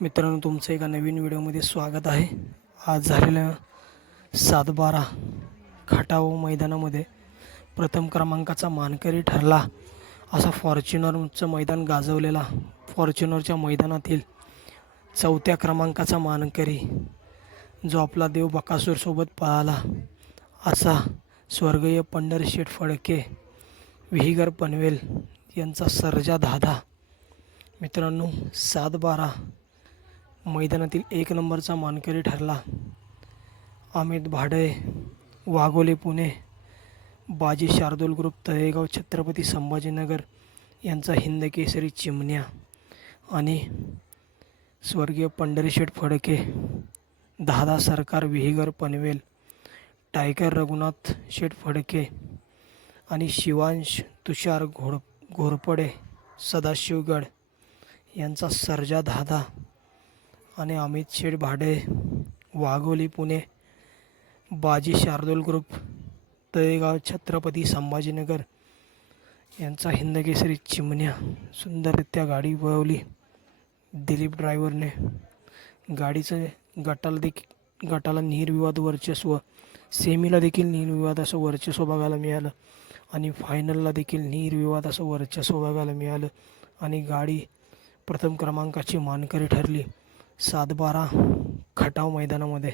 मित्रांनो, तुमचं एका नवीन व्हिडिओमध्ये स्वागत आहे. आज झालेल्या 7-12 खटाव मैदानामध्ये प्रथम क्रमांकाचा मानकरी ठरला असा फॉर्च्युनरचं मैदान गाजवलेला फॉर्च्युनरच्या मैदानातील 4थ्या क्रमांकाचा मानकरी जो आपला देव बकासूरसोबत पळाला असा स्वर्गीय पंढरीशेठ फडके विहीगर पनवेल यांचा सर्जा दादा. मित्रांनो, 7-12 मैदानातील 1 नंबरचा मानकरी ठरला. अमित भाडे, वाघोली पुणे, बाजी शार्दूल ग्रुप तळेगाव छत्रपती संभाजीनगर यांचा हिंद केसरी चिमण्या आणि स्वर्गीय पंढरीशेठ फडके दादा सरकार विहीगर पनवेल, टायगर रघुनाथ शेठ फडके आणि शिवांश तुषार घोरपडे सदाशिवगड यांचा सर्जा दादा आणि अमित शेठ भाडे, वाघोली पुणे, बाजी शार्दूल ग्रुप तळेगाव छत्रपती संभाजीनगर यांचा हिंदकेसरी चिमण्या. सुंदररित्या गाडी वळवली दिलीप ड्रायव्हरने. गाडीचं गटाला निर्विवाद वर्चस्व, सेमीला देखील निर्विवाद असं वर्चस्व बघायला मिळालं आणि फायनलला देखील निर्विवाद असं वर्चस्व बघायला मिळालं आणि गाडी प्रथम क्रमांकाची मानकरी ठरली 7-12 खटाव मैदानामध्ये.